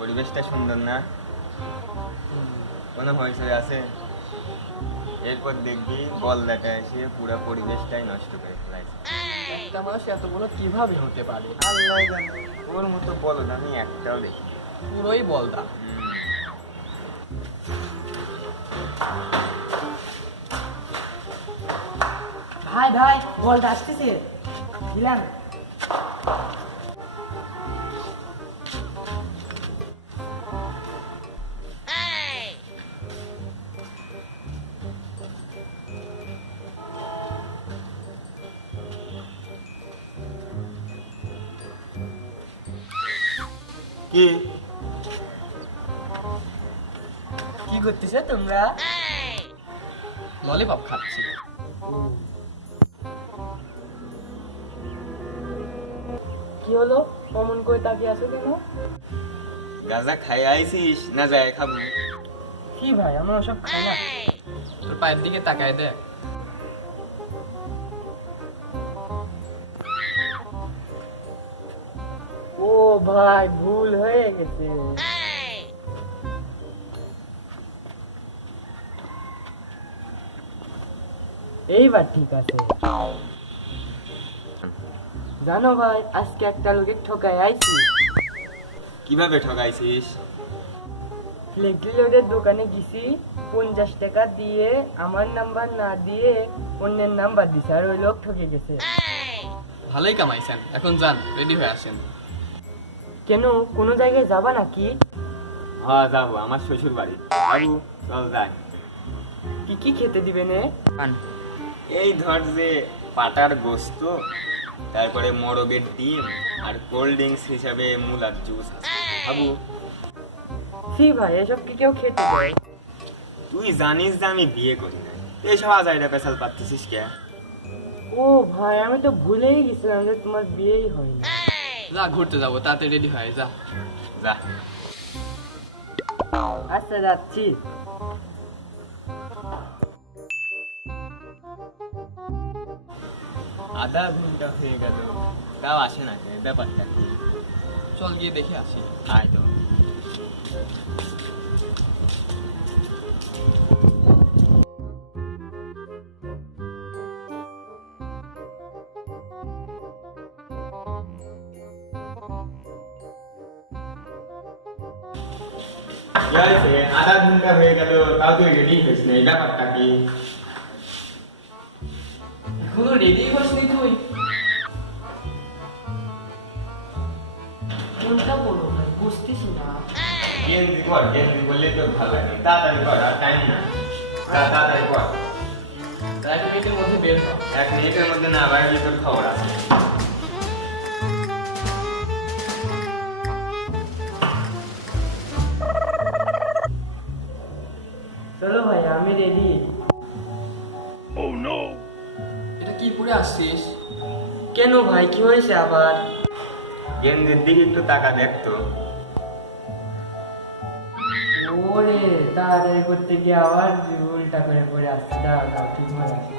পরিবেশটা সুন্দর না, কোনো হইচই আছে? এরপর দেখবি বলদাটা এসে পুরো পরিবেশটাই নষ্ট করে ফেলাইছে। একটা মানুষ এত বড় কিভাবে হতে পারে? আল্লাহ জানে, ওর মতো বলদ আমি একটাও দেখি। পুরোই বলদা। ভাই ভাই বলটা আসতেছে, দিলাম। কি কি করতেছে তোমরা? ললিপপ খাচ্ছি। কি হলো, অমন করে তাকিয়ে আছো কেন? গাঁজা খাই আইছিস না যায় খাবো? কি ভাই, আমরা ওসব খাই না। তোর পায়ের দিকে তাকায় দেখ। ও ভাই, ভুল হয়ে গেছে। এইবার ঠিক আছে। জানো ভাই, আজকে একটা লোকের ঠকাই আইছি। কিভাবে ঠকাইছিস? ফ্লেক্সিলোডের দোকানে গেছি, 50 টাকা দিয়ে আমার নাম্বার না দিয়ে অন্যের নাম্বার দিছে, আর ওই লোক ঠকে গেছে। ভালোই কামাইছেন, এখন যান, রেডি হয়ে আসেন। কেন, কোনো জায়গায় যাবা নাকি? হ্যাঁ যাবো, আমার শ্বশুর বাড়ি। বাবু চল যাই। কি কি খেতে দিবে নে? এই ধর যে পাটার গোস্ত, তারপরে মোরগের ডিম, আর কোল্ড ড্রিঙ্কস হিসাবে মুলার জুস আছে। বাবু সি ভাই, এসব কি কেউ খেতে দেয়? তুই জানিস যে আমি বিয়ে করি না, এইসব আজাইরা পেশাল পাচ্ছিস কে? ও ভাই, আমি তো ভুলেই গেছিলাম যে তোমার বিয়েই হয় না। যা, ঘুরতে যাবো, তাড়াতাড়ি রেডি হয় যা। যা। আচ্ছা যাচ্ছি। আধা ঘন্টা হয়ে গেল, তাও আসে না কে? ব্যাপারটা কি? চল গিয়ে দেখে আসি। আয় তো। কি হয়েছে? আধা ঘন্টা হয়ে গেল, তাও তুই রেডি হয়েছিস না, এই ব্যাপারটা কি? এখনো রেডি হসনি তুই? কোনটা বলো ভাই, বুঝতেছি না। গেঞ্জি কর, গেঞ্জি বললে তো ভালো লাগে। তাড়াতাড়ি কর, আর টাইম না। তাড়াতাড়ি কর। 1 মিনিটের মধ্যে বের হ। 1 মিনিটের মধ্যে না বাইরে তোর খবর আছে। চলো ভাই, আমি রেডি। এটা কি পরে আসছিস? কেন ভাই, কি হয়েছে আবার? গেঞ্জির দিকে একটু টাকা দেখতো। ওরে, তাড়াতাড়ি করতে গিয়ে আবার উল্টা করে পড়ে আসছে। দাঁড়াও দাঁড়াও, ঠিক মনে আছে।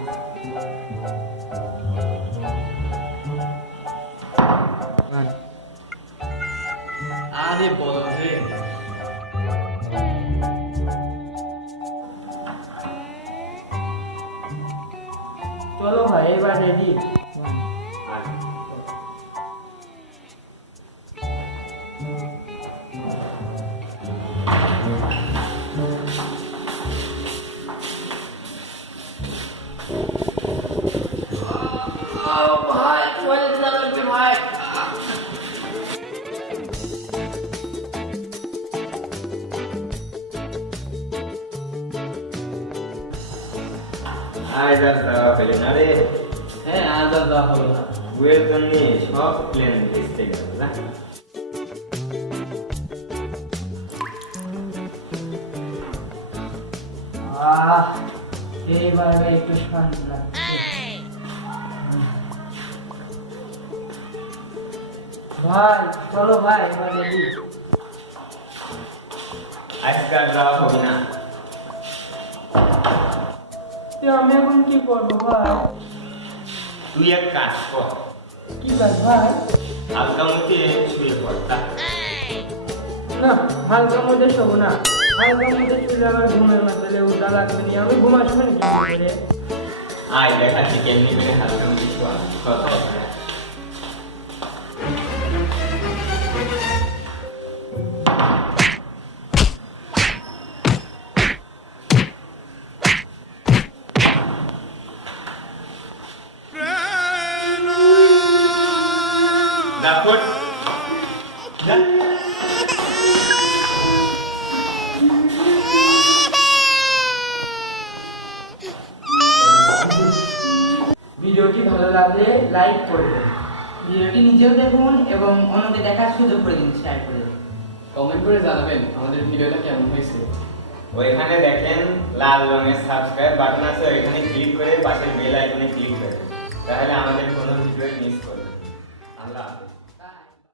আরে বলো রে। চলো ভাই, এবার রেডি। ভাই চলে যাবে ভাই। আয় যা দেওয়া পেলে না রে। হ্যাঁ, আজ আর যাওয়া হলো না। বইয়ের জন্য সব প্ল্যান ভেস্তে গেল না। এইবার একটু শান্তি লাগছে। ভাই চলো ভাই, এবার রেডি। আজকে আর যাওয়া হবে না। আমি এখন কি করবো ভাই? তুই এক কাজ কর, কি কাজ ভাই? হালকা মতে শুয়ে পড়। না না, হালকার মধ্যে শোবো না। হালকার মধ্যে শুলে আমার ঘুমের মাথালে উল্টা লাগবে নি। আমি ঘুমাচ্ছি না কি করে? আয় দেখাচ্ছি কেমনি করে হালকা মধ্যে শোয়া কথা বলে। দেখো ভিডিওটি ভালো লাগলে লাইক করবেন। ভিডিওটি নিজেও দেখুন এবং অন্যকে দেখার সুযোগ করে দিন, শেয়ার করে দিন। কমেন্ট করে জানাবেন আমাদের ভিডিওটা কেমন হয়েছে। ওইখানে দেখেন লাল রঙের সাবস্ক্রাইব বাটন আছে, ওইখানে ক্লিক করে পাশের বেল আইকনে ক্লিক করে তাহলে আমাদের কোনো ভিডিও